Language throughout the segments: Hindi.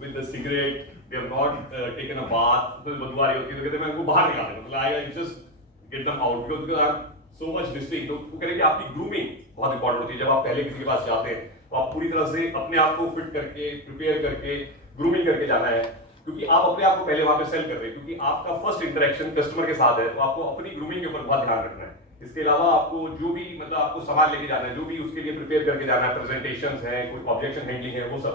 with the cigarette, they have not taken a bath, तो बदबू आ रही होती है, तो कहते हैं मैं उनको बाहर निकाल देता हूँ, मतलब I just get them out because I'm so much distinct. तो वो कह रहे हैं कि आपकी grooming बहुत important होती है. जब आप पहले किसी के पास जाते हैं तो आप पूरी तरह से अपने आप को फिट करके, प्रिपेयर करके, ग्रूमिंग करके जाना है, क्योंकि आप अपने आप को पहले वहां पे सेल कर रहे हैं, क्योंकि आपका फर्स्ट इंटरेक्शन कस्टमर के साथ है, तो आपको अपनी ग्रूमिंग के ऊपर बहुत ध्यान रखना है. इसके अलावा आपको जो भी मतलब आपको सामान लेके जाना है, जो भी उसके लिए प्रिपेयर करके जाना है, प्रेजेंटेशंस है, कोई ऑब्जेक्शन हैंडलिंग है, वो सब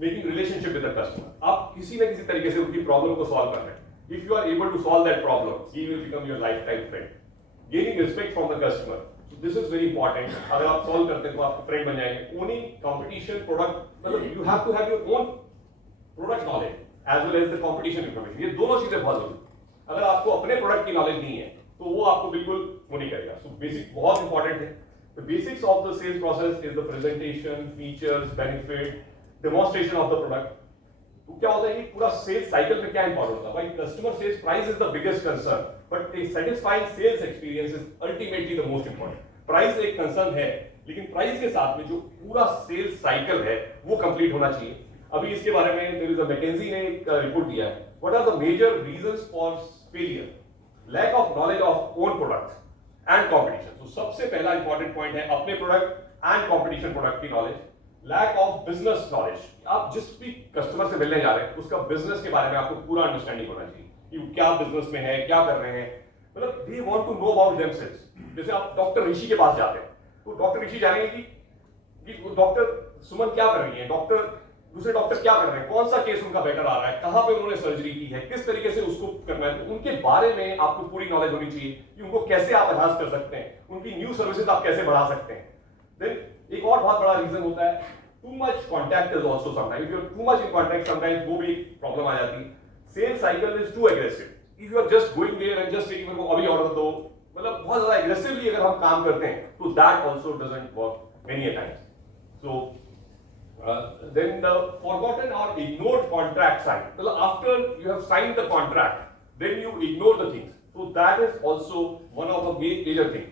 making relationship with the customer. आप किसी न किसी तरीके से उनकी प्रॉब्लम को सॉल्व कर रहे हैं. If you are able to solve that problem, he will become your life time friend. Gaining respect from the customer, this is very important. अगर आप सॉल्व करते हैं तो आपके फ्रेंड बन जाएंगे. ओनिंग कंपटीशन प्रोडक्ट, मतलब you have to have your own product knowledge as well as the competition information. ये दोनों चीजें बहुत जरूरी. अगर आपको अपने प्रोडक्ट की नॉलेज नहीं है तो वो आपको बिल्कुल वो नहीं करेगा. सो बेसिक बहुत इंपॉर्टेंट है. The basics of the sales process is the presentation, features, benefit, demonstration of the product. तो क्या होता है कि पूरा सेल्स साइकिल में क्या इंपॉर्टेंट होता है? भाई customer sales price is the biggest concern, but a satisfying sales experience is ultimately the most important. Price एक कंसर्न है, लेकिन प्राइस के साथ में जो पूरा सेल्स साइकिल है वो कंप्लीट होना चाहिए. अभी इसके बारे में देयर इज अ मैकेंजी ने एक रिपोर्ट दिया है. What are the major reasons for failure? Lack of knowledge of own product and competition. तो सबसे पहला इंपॉर्टेंट पॉइंट है अपने प्रोडक्ट एंड कंपटीशन प्रोडक्ट की knowledge. Lack of business knowledge. आप जिस भी कस्टमर से मिलने जा रहे हैं उसका बिजनेस के बारे में आपको पूरा अंडरस्टैंडिंग होना चाहिए कि क्या बिजनेस में है, क्या कर रहे हैं. मतलब they want to know about themselves. जैसे आप डॉक्टर ऋषि के पास जाते हैं तो डॉक्टर ऋषि जानेंगे कि डॉक्टर सुमन क्या कर रही है, डॉक्टर दूसरे डॉक्टर क्या कर रहे हैं, कौन सा केस उनका बेटर आ रहा है, कहां पे उन्होंने सर्जरी की है, किस तरीके से उसको करना है. तो उनके बारे में आपको पूरी नॉलेज होनी चाहिए कि उनको कैसे आप एनहांस कर सकते हैं, उनकी न्यू सर्विसेज आप कैसे बढ़ा सकते हैं. देन एक और बहुत बड़ा रीजन होता है too much contact is also sometimes. If you are too much in contact sometimes वो भी एक प्रॉब्लम आ जाती है. Sales cycle is too aggressive. If you are just going there and just saying मेरे को अभी ऑर्डर दो, मतलब बहुत ज्यादा एग्रेसिवली अगर हम काम करते हैं तो that also doesn't work many times. So then the forgotten or ignored contract sign. So after you have signed the contract, then you ignore the things. So that is also one of the major thing.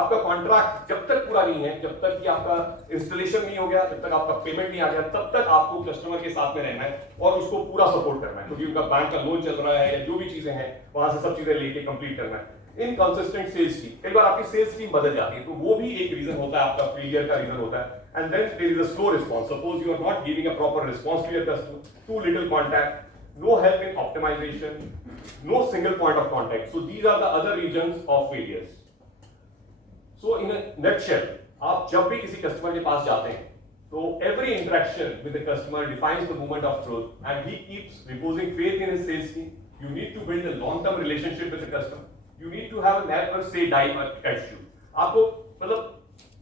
आपका कॉन्ट्रैक्ट जब तक पूरा नहीं है, जब तक कि आपका इंस्टॉलेशन नहीं हो गया, जब तक आपका पेमेंट नहीं आ गया, तब तक आपको कस्टमर के साथ में रहना है और उसको पूरा सपोर्ट करना है, क्योंकि उनका बैंक का लोन चल रहा है या जो भी चीजें हैं वहां से सब चीजें लेके कंप्लीट करना है. इनकंसिस्टेंट सेल्स टीम, कई बार आपकी सेल्स टीम बदल जाती है, तो वो भी एक रीजन होता है, आपका फेलियर का रीजन होता है. And then there is a slow response. Suppose you are not giving a proper response to your customer, too little contact, no help in optimization, no single point of contact. So these are the other regions of failures. So in a nutshell, आप जब भी किसी कस्टमर के पास जाते हैं, तो every interaction with the customer defines the moment of truth, and he keeps reposing faith in his sales team. You need to build a long-term relationship with the customer. You need to have a never say die attitude. आपको मतलब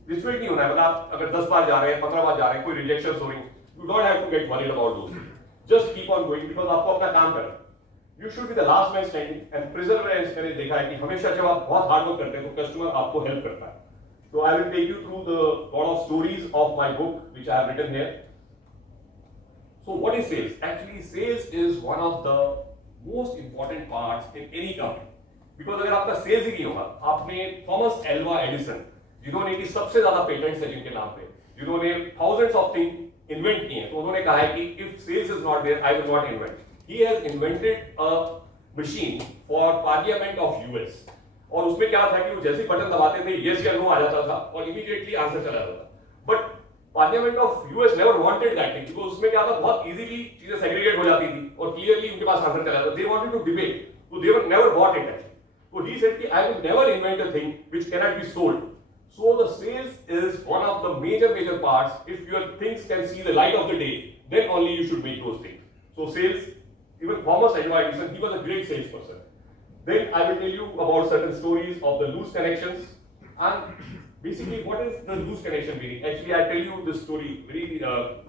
डिस्ट्रैक्ट नहीं होना है. मतलब आप अगर 10 बार जा रहे हैं, 15 बार जा रहे हैं, कोई रिजेक्शंस हो रही हैं, you don't have to get worried about those. Just keep on going, because आपको अपना काम करना है. You should be the last man standing and perseverance. मैंने देखा है कि हमेशा जब आप बहुत हार्ड वर्क करते हैं तो कस्टमर आपको हेल्प करता है. So I will take you through the lot of stories of my book which I have written here. So what is sales? Actually, sales is one of the most important parts in any company. Because अगर आपका सेल्स ही नहीं होगा, आपने थॉमस एल्वा एडिसन, जिन्होंने की सबसे ज्यादा पेटेंट्स है जिनके नाम पे, जिन्होंने थाउजेंड्स ऑफ थिंग इन्वेंट किए हैं, तो उन्होंने कहा है कि if sales is not there I will not invent. He has invented a machine for parliament of US. और उसमें क्या था कि वो जैसे बटन दबाते थे यस या नो आ जाता था और इमीडिएटली आंसर चला जाता था. But parliament of US never wanted that thing, because उसमें क्या था, बहुत इजीली चीजें सेग्रीगेट हो जाती थी और क्लियरली उनके पास आंसर चला जाता. They wanted to debate, so they were never bought it actually. So he said कि I will never invent a thing which cannot be sold. So the sales is one of the major parts. If your things can see the light of the day, then only you should make those things. So sales, even Thomas Alva Edison, he was a great salesperson. Then I will tell you about certain stories of the loose connections. And basically, what is the loose connection meaning? Actually, I tell you this story.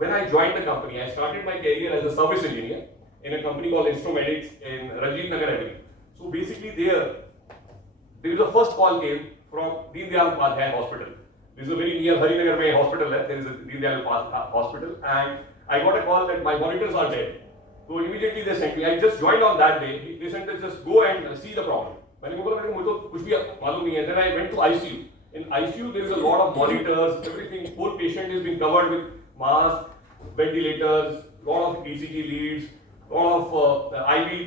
When I joined the company, I started my career as a service engineer in a company called Instromedics in Rajiv Nagar Avenue. So basically, there is a first call came from Deen Dayal Upadhyay Hospital. This is a very near Harinagar mein hospital hai. There is a Deen Dayal Hospital, and I got a call that my monitors are dead. So immediately they sent me. I just joined on that day. They said just go and see the problem. मैंने बोला मुझे तो कुछ भी मालूम नहीं है. Then I went to ICU. In ICU there is a lot of monitors. Everything. Whole patient is being covered with mask, ventilators, lot of ECG leads, lot of IV.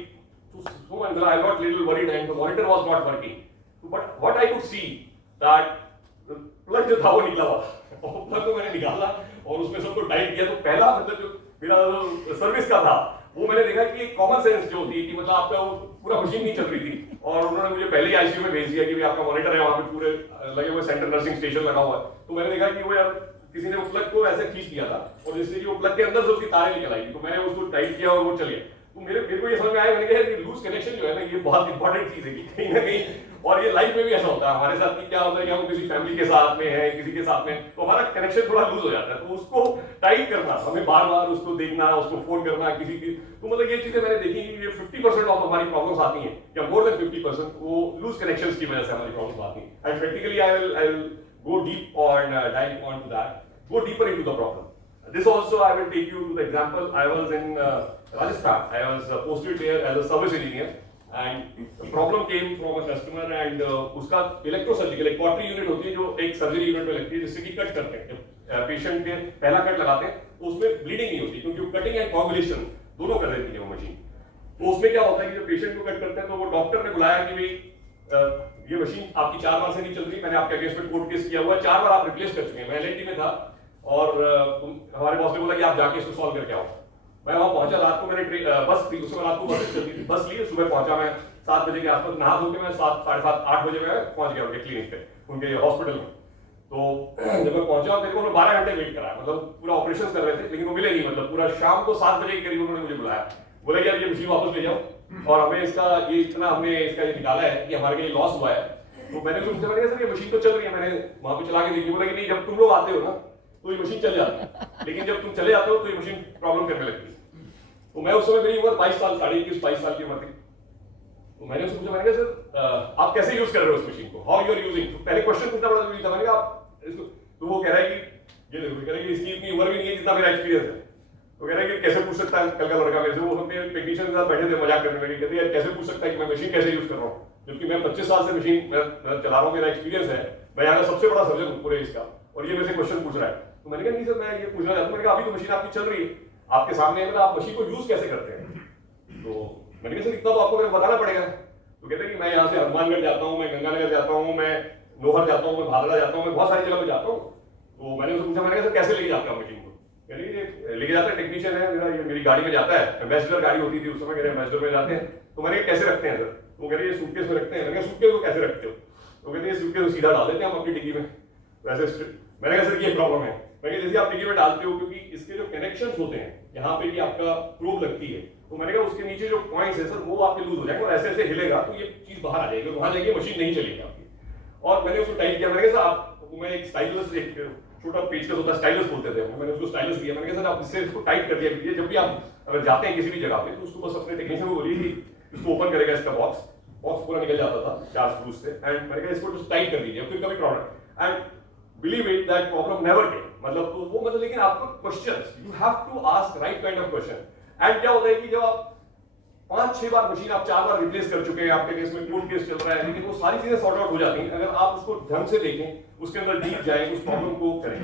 So I got little worried and the monitor was not working. But what I could see that plug जो था वो निकला हुआ और प्लग को मैंने निकाला और उसमें सबको टाइट किया। तो पहला मतलब जो मेरा सर्विस का था वो मैंने देखा कि एक कॉमन सेंस जो होती है कि मतलब आपका वो पूरा मशीन नहीं चल रही थी और उन्होंने मुझे पहले ही आईसीयू में भेज दिया कि आपका मॉनिटर है, वहां पे पूरे लगे हुए सेंट्रल नर्सिंग स्टेशन लगा हुआ है। तो मैंने देखा कि वो यार किसी ने वो प्लग को ऐसे खींच दिया था और जिससे कि वो प्लग के अंदर से उसकी तारें निकल आई। तो मैंने उसको टाइट किया और वो चल गया। तो मेरे को ये समझ में आया, मैंने कहा ये लूज कनेक्शन जो है ना, ये बहुत इंपॉर्टेंट चीज है कि कहीं ना कहीं, और ये लाइफ में भी ऐसा होता है हमारे साथ कि क्या होता है कि हम किसी फैमिली के साथ में है, किसी के साथ में, तो हमारा कनेक्शन थोड़ा लूज हो जाता है। तो उसको टाइट करना, हमें बार बार उसको देखना, उसको फोन करना किसी की, तो मतलब ये चीजें मैंने देखी कि ये 50% ऑफ हमारी प्रॉब्लम्स आती हैं या मोर देन 50% वो लूज कनेक्शंस की वजह से हमारी प्रॉब्लम्स आती हैं। And practically I will go deep on dive onto that, go deeper into the problem. This also I will take you to the example. I was in Rajasthan. I was posted there as a service engineer, and the problem came from a customer and उसका electrosurgical एक pottery unit होती है जो एक सर्जरी यूनिट में लगती है जिससे कि कट करते हैं। जब पेशेंट के पहला कट लगाते हैं तो उसमें ब्लीडिंग नहीं होती क्योंकि वो कटिंग एंड कोगुलेशन दोनों कर देती है वो मशीन। तो उसमें क्या होता है कि जब पेशेंट को कट करते हैं तो वो डॉक्टर ने बुलाया कि भाई ये मशीन आपकी 4 बार से नहीं चल रही, मैंने आपके अगेंस्ट में कोर्ट केस किया हुआ है, 4 बार आप रिप्लेस कर चुके हैं। मैं एलएनटी में था और हमारे बॉस ने बोला कि आप जाके इसको सॉल्व करके आओ। मैं वहां पहुंचा, रात को मैंने बस थी उस समय, रात को बस चलती थी, बस ली, सुबह पहुंचा मैं 7 बजे के आसपास, नहा धो के मैं 7, साढ़े 7, 8 बजे में पहुंच गया उनके क्लिनिक पे, उनके हॉस्पिटल में। तो जब मैं पहुंचा मेरे को 12 घंटे वेट करा, मतलब पूरा ऑपरेशन कर रहे थे लेकिन वो मिले नहीं। मतलब पूरा शाम को 7 बजे के करीब उन्होंने मुझे बुलाया, बोला यार ये मशीन वापस ले जाओ और हमें इसका ये इतना हमने इसका ये निकाला है कि हमारे लिए लॉस हुआ है। तो मैंने उनसे बोला सर ये मशीन तो चल रही है, मैंने वहां पे चला के देखी। बोला कि नहीं, जब तुम लोग आते हो ना तो ये मशीन चल जाती है, लेकिन जब तुम चले जाते हो तो ये मशीन प्रॉब्लम करने लगती है। तो मैं उस समय मेरी उम्र 22 साल, 21-22 साल की उम्र थी। तो मैंने उससे पूछा, मैंने कहा सर आप कैसे यूज कर रहे हो इस मशीन को, हाउ यू आर यूजिंग। तो पहले क्वेश्चन पूछना बड़ा जरूरी था। मैंने कहा आप इसको, तो वो कह रहा है कि ये देखो, कह रहा है कि इसकी इतनी उम्र भी नहीं है जितना मेरा एक्सपीरियंस है। तो कह रहा है कि कैसे पूछ सकता है कल का लड़का मेरे से, वो अपने टेक्नीशियन के साथ बैठे थे, मजाक करने लगे, कहते हैं कैसे पूछ सकता है कि मैं मशीन कैसे यूज कर रहा हूँ, जबकि मैं 25 साल से मशीन मैं चला रहा हूँ, मेरा एक्सपीरियंस है, मैं यहाँ का सबसे बड़ा सर्जन हूँ पूरे इसका, और ये मेरे से क्वेश्चन पूछ रहा है। तो मैंने कहा नहीं सर मैं ये पूछना चाहता हूँ। मैंने कहा अभी तो मशीन आपकी चल रही है, आपके सामने है, आप मशीन को यूज कैसे करते हैं। तो मैंने कहा सर इतना तो आपको मेरे को बताना पड़ेगा। तो कहते हैं कि मैं यहाँ से हनुमानगढ़ जाता हूँ, मैं गंगानगर जाता हूँ, मैं नोहर जाता हूँ, मैं भादरा जाता हूँ, मैं बहुत सारी जगह पे जाता हूँ। तो मैंने उससे पूछा, मैंने कहा सर कैसे लेके जाते हो मशीन को। लेके जाता है टेक्नीशियन है मेरा, ये मेरी गाड़ी में जाता है, एम्बेसडर गाड़ी होती थी उस समय, मेरे एम्बेसडर में जाते हैं। तो मैंने कैसे रखते हैं सर, तो कह रहे ये सूटकेस में रखते हैं। मैंने कहा सूटकेस को कैसे रखते हो, तो कहते हैं सूटकेस को सीधा डाल देते हैं हम अपनी डिग्गी में, वैसे। मैंने कहा सर ये प्रॉब्लम है। मैं जैसे आप डिग्गी में डालते हो, क्योंकि इसके जो कनेक्शंस होते हैं यहाँ पे भी आपका प्रोब लगती है, तो मैंने कहा उसके नीचे जो पॉइंट्स है सर वो आपके लूज हो जाएंगे और ऐसे ऐसे हिलेगा तो ये चीज बाहर आ जाएगी, वहां जाएगी मशीन नहीं चलेगी आपकी। और मैंने उसको टाइट किया। मैंने कहा सर आप, मैं एक स्टाइलस, एक छोटा पेचकस होता है, स्टाइलस बोलते थे, मैंने उसको स्टाइलस दिया। मैंने कहा सर आप इससे इसको टाइट कर दिया कीजिए, जब भी आप अगर जाते हैं किसी भी जगह पे तो उसको बस अपने टेक्नीशियन को बोलिए कि इसको ओपन करेगा, इसका बॉक्स पूरा निकल जाता था 4 स्क्रूज से। एंड मैंने कहा इसको just टाइट कर दीजिए, फिर कभी problem. And believe it that problem never came. मतलब तो वो मतलब, लेकिन आपको questions, you have to ask right kind of question. And क्या होता है कि जब आप 5-6 बार मशीन आप 4 बार रिप्लेस कर चुके हैं, आपके केस में कोर्ट केस चल रहा है, लेकिन वो सारी चीजें सॉर्ट आउट हो जाती हैं अगर आप उसको ढंग से देखें, उसके अंदर डीप जाएं, उस प्रॉब्लम को करें।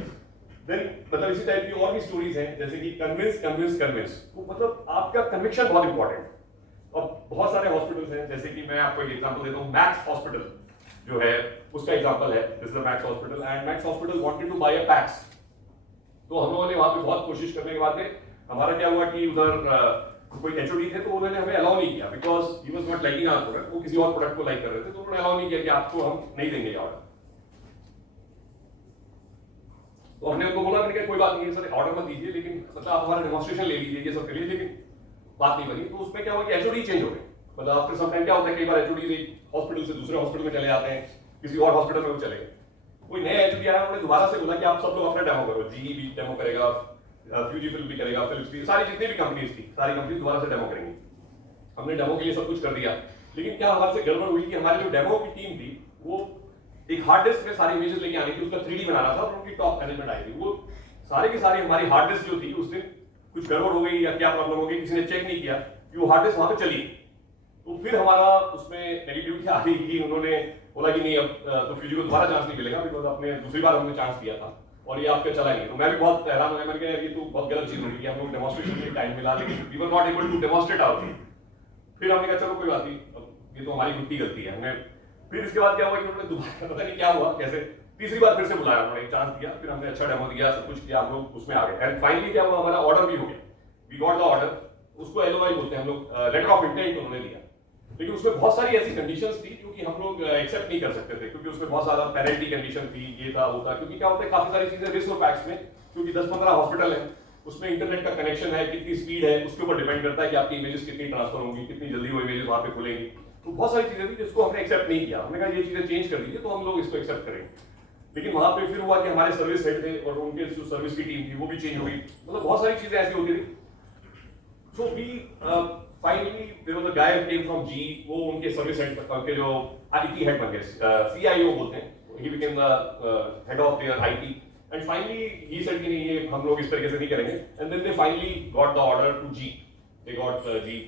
देन मतलब इसी टाइप की और भी स्टोरीज हैं, जैसे कि कन्विंस कन्विंस कन्विंस। तो मतलब आपका कन्विक्शन बहुत इंपॉर्टेंट। और बहुत सारे हॉस्पिटल्स हैं, जैसे कि मैं आपको एक एग्जांपल देता हूं, मैक्स हॉस्पिटल जो है उसका एग्जांपल है। This is the Max hospital and Max hospital wanted to buy a PACS. तो हम लोगों ने वहां पे बहुत कोशिश करने के बाद में हमारा क्या हुआ कि उधर कोई एचओडी थे तो उन्होंने हमें अलाउ नहीं किया, because he was not liking our product. वो किसी और प्रोडक्ट को लाइक कर रहे थे, तो उन्होंने अलाउ नहीं किया कि आपको हम नहीं देंगे ऑर्डर। तो हमने उनको बोला, मैंने कहा कोई बात नहीं सर, ऑर्डर मत दीजिए, लेकिन मतलब आप हमारा डेमोंस्ट्रेशन ले लीजिए, ये सब करिए, लेकिन बात नहीं बनी। तो उसमें क्या हुआ कि एचओडी चेंज हो गए। मतलब आफ्टर सम टाइम क्या होता है, कई बार एचओडी एक हॉस्पिटल से दूसरे हॉस्पिटल में चले जाते हैं, किसी और हॉस्पिटल में वो चले गए। कोई नया एचओडी आया, उन्होंने दोबारा से बोला कि आप सब लोग अपना डेमो करो। जीई भी डेमो करेगा, फ्यूजीफिल्म भी करेगा, फिलिप्स भी, सारी जितनी भी कंपनीज थी सारी कंपनीज दोबारा से डेमो करेंगी। हमने डेमो के लिए सब कुछ कर दिया, लेकिन क्या हमारे से गड़बड़ हुई कि हमारी जो डेमो की टीम थी वो एक हार्ड डिस्क में सारी इमेजेस लेके आनी थी, उसका 3D बनाना था और उनकी टॉप मैनेजमेंट आई थी। वो सारे की सारी हमारी हार्ड डिस्क जो थी उस दिन कुछ गड़बड़ हो गई या क्या प्रॉब्लम हो गई, किसी ने चेक नहीं किया कि वो हार्ड डिस्क वहां पे चली। तो फिर हमारा उसमें नेगेटिविटी आई कि उन्होंने बोला कि नहीं अब तो फ्यूजी को दोबारा चांस नहीं मिलेगा, बिकॉज अपने दूसरी बार हमने चांस दिया था। और ये आपका चला नहीं। तो मैं भी बहुत हैरान हो गया, मैंने कहा ये तो बहुत गलत चीज होगी कि हम लोग डेमोन्स्ट्रेशन में टाइम मिला लेकिन we were not able to demonstrate our thing. फिर हमने कहा चलो कोई बात नहीं, ये तो हमारी खुद की गलती है। हमने फिर इसके बाद क्या हुआ कि उन्होंने दोबारा पता नहीं क्या हुआ कैसे तीसरी बार फिर से बुलाया, उन्होंने एक चांस दिया, फिर हमने अच्छा डेमो दिया, सब कुछ किया, हम लोग उसमें आ गए एंड फाइनली क्या हुआ, हमारा ऑर्डर भी हो गया, वी गॉट द ऑर्डर। उसको एलओआई बोलते हैं हम लोग, लेटर ऑफ इंटेंट उन्होंने दिया। लेकिन उसमें बहुत सारी ऐसी कंडीशंस थी जो कि हम लोग एक्सेप्ट नहीं कर सकते थे, क्योंकि उसमें बहुत ज्यादा पेनल्टी कंडीशन थी, ये था वो था। क्योंकि क्या होता है काफी सारी चीजें रिस्क और पैक्स में, क्योंकि 10-15 हॉस्पिटल है, उसमें इंटरनेट का कनेक्शन है, कितनी स्पीड है, उसके ऊपर डिपेंड करता है कि आपकी इमेजेस कितनी ट्रांसफर होंगी, कितनी जल्दी वो इमेजेस वहां पे खुलेंगी। तो बहुत सारी चीजें थी जिसको हमने एक्सेप्ट नहीं किया। हमने कहा ये चीजें चेंज कर दीजिए तो हम लोग इसको एक्सेप्ट करेंगे। लेकिन वहां पे फिर हुआ कि हमारे सर्विस हेड थे और उनके जो सर्विस की टीम थी वो भी चेंज हो गई, मतलब बहुत सारी चीजें ऐसी होती थी। So we finally there was a guy came from जी, वो उनके सर्विस हेड के जो आईटी हेड बन गए, सीआईओ बोलते हैं, he became the head of their IT and finally he said कि नहीं ये हम लोग इस तरीके से नहीं करेंगे and then they finally got the order to G, they got G.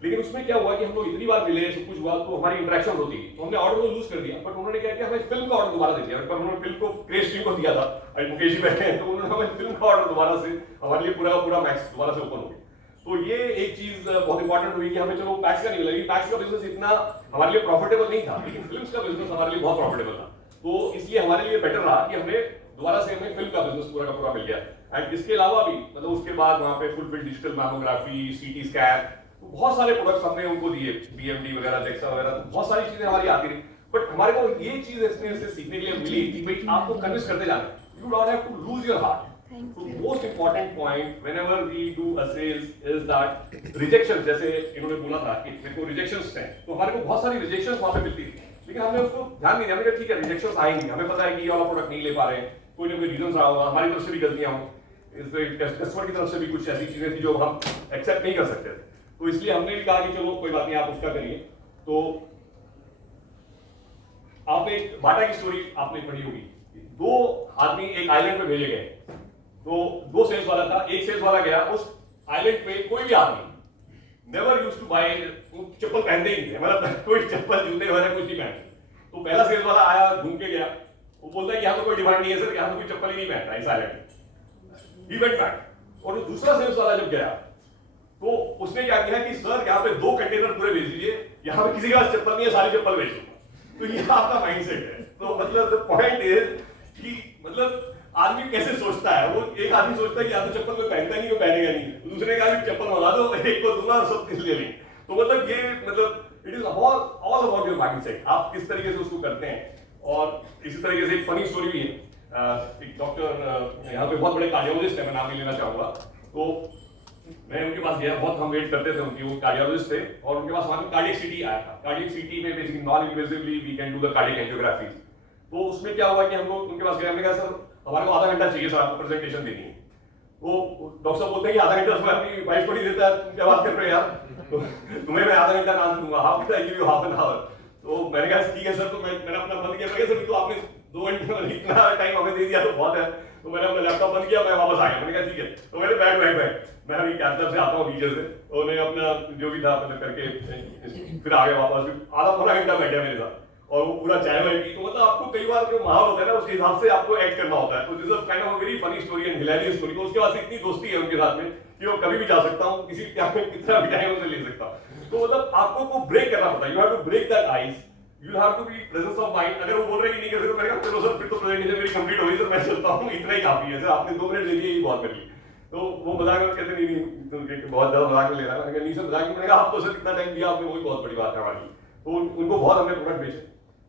लेकिन उसमें क्या हुआ कि हम लोग इतनी बार मिले, सब कुछ हुआ, तो हमारी इंटरेक्शन होती थी, तो हमने ऑर्डर को लूज कर दिया। बट उन्होंने क्या किया, हमें फिल्म का ऑर्डर दोबारा दे दिया। पर उन्होंने फिल्म को क्रेज टीम को दिया था, अभी मुकेश जी बैठे हैं, तो उन्होंने हमें फिल्म का ऑर्डर दोबारा से हमारे लिए पूरा मैक्स दोबारा से ओपन हो गया। तो ये एक चीज बहुत इंपॉर्टेंट हुई कि हमें चलो पैक्स का नहीं मिला, लेकिन पैक्स का बिजनेस इतना हमारे लिए प्रॉफिटेबल नहीं था, लेकिन फिल्म्स का बिजनेस हमारे लिए बहुत प्रॉफिटेबल था। तो इसलिए हमारे लिए बेटर रहा कि हमें दोबारा से हमें फिल्म का बिजनेस पूरा का पूरा मिल गया। एंड इसके अलावा भी मतलब उसके बाद वहां पे full digital mammography, CT scan, तो बहुत सारे प्रोडक्ट्स हमने उनको दिए, बीएमडी वगैरह, जेक्सा वगैरह, तो बहुत सारी चीजें हमारी आती रही। बट हमारे को ये चीज इसमें से सीखने के लिए मिली कि भाई आपको कन्विंस करते जाना, you don't have to lose your heart. So most important point whenever we do a sales is that rejection, जैसे इन्होंने बोला था कि मेरे को rejections हैं, तो हमारे को बहुत सारी rejections वहाँ पे मिलती थी, लेकिन हमने उसको ध्यान नहीं दिया। हमने कहा ठीक है rejections आएंगी, हमें पता है कि ये वाला प्रोडक्ट नहीं ले पा रहे हैं, कोई ना कोई रीजन रहा होगा, हमारी तरफ से भी गलतियां हों, कस्टमर की तरफ से भी कुछ ऐसी चीजें थी जो हम एक्सेप्ट नहीं कर सकते थे। तो इसलिए हमने भी कहा कि चलो कोई बात नहीं, आप उसका करिए। तो आपने बाटा की स्टोरी आपने पढ़ी होगी, दो आदमी एक आइलैंड पे भेजे गए, तो दो सेल्स वाला था, एक सेल्स वाला गया उस आइलैंड पे, कोई भी आदमी नेवर यूज्ड टू बाय, चप्पल पहनते ही नहीं, मतलब कोई चप्पल जूते वगैरह कुछ नहीं पहनते। तो पहला सेल्स वाला आया, घूम के गया, वो बोलता है कि यहाँ तो कोई डिमांड नहीं है सर, यहाँ तो कोई चप्पल ही नहीं पहनता इस आइलैंड में। He went back. और दूसरा सेल्स वाला जब गया तो उसने क्या किया कि सर यहाँ पे 2 कंटेनर पूरे भेज दीजिए, यहाँ पे किसी के पास चप्पल नहीं है, सारी चप्पल भेज दूंगा। तो ये आपका माइंडसेट है। तो मतलब द पॉइंट इज कि मतलब आदमी कैसे सोचता है, वो एक आदमी सोचता है कि या तो चप्पल कोई पहनता नहीं, कोई पहनेगा नहीं, दूसरे का भी चप्पल मंगा दो, एक को दूंगा और सब ले लेंगे। तो मतलब ये मतलब it is all about your mindset, आप किस तरीके से उसको करते हैं। और इसी तरीके से एक फनी स्टोरी भी है, एक डॉक्टर यहाँ पे बहुत बड़े कार्डियोलॉजिस्ट है, मैं नाम नहीं लेना चाहूंगा, तो मैं उनके पास गया, बहुत हम वेट करते थे उनकी, वो कार्डियोलॉजिस्ट थे और उनके पास वहां पे कार्डियक सीटी आया था। कार्डियक सीटी में basically non invasively we can do the cardiac angiography. तो उसमें क्या हुआ कि हम लोग उनके पास गए, हमने कहा सर हमारे को आधा घंटा चाहिए सर, आपको प्रेजेंटेशन देनी है। वो डॉक्टर साहब बोलते हैं कि आधा घंटा उसमें अपनी वाइफ को नहीं देता है, तुम क्या बात कर रहे हो यार, तो तुम्हें मैं आधा घंटा ना दूंगा, half I give you half an hour. तो मैंने कहा ठीक है सर, तो मैंने अपना बंद किया, मैं सर तो आपने 2 घंटे इतना टाइम हमें दे दिया तो बहुत है। तो मैंने अपना लैपटॉप बंद किया, मैं वापस आ गया, मैंने कहा ठीक है। तो मैंने बैठ मैं अभी कैंसर से आता हूँ बीच से, तो उन्हें अपना जो भी था मतलब करके फिर आ गया वापस, आधा पौना घंटा बैठा मेरे साथ और वो पूरा चाय वाय पी। तो मतलब आपको कई बार जो माहौल होता है ना उसके हिसाब से आपको एक्ट करना होता है। तो this is kind of a very funny story and hilarious story. तो उसके बाद इतनी दोस्ती है उनके साथ में कि वो कभी भी जा सकता हूँ, किसी कितना भी टाइम उनसे ले सकता हूँ। तो मतलब आपको को ब्रेक करना पड़ता है, you have to break that ice, you have to be presence of mind. अगर वो बोल रहे हैं कि नहीं कर सकते, मैंने कहा चलो सर फिर तो प्रेजेंटेशन मेरी कंप्लीट हो गई सर, मैं चलता हूँ, इतना ही काफी है सर, आपने 2 मिनट ले लिए, यही बहुत कर लिए। तो वो मजाक में कहते नहीं बहुत ज्यादा मजाक में ले रहा है, मैंने कहा नहीं सर मजाक में, मैंने कहा आप तो सर कितना टाइम दिया आपने, वही बहुत बड़ी बात है हमारी। तो उनको बहुत हमने प्रोडक्ट बेचे।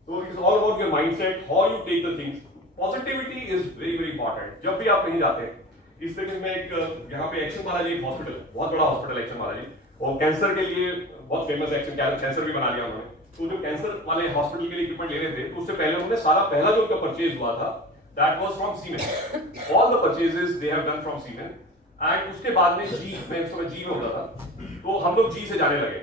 तो it's all about your mindset, how you take the things. Positivity is very very important. जब भी आप कहीं जाते हैं, इस तरीके में एक यहाँ पे एक्शन महाराज एक हॉस्पिटल, बहुत बड़ा हॉस्पिटल एक्शन महाराज, और कैंसर के लिए बहुत फेमस एक्शन, कैंसर भी बना लिया उन्होंने। तो जो कैंसर वाले हॉस्पिटल के लिए इक्विपमेंट ले रहे थे, तो उससे पहले उन्होंने सारा पहला जो उनका परचेज हुआ था that was from siemens, all the purchases they have done from siemens. And उसके बाद में जी, मैं उस समय जी में होता था, तो हम लोग जी से जाने लगे।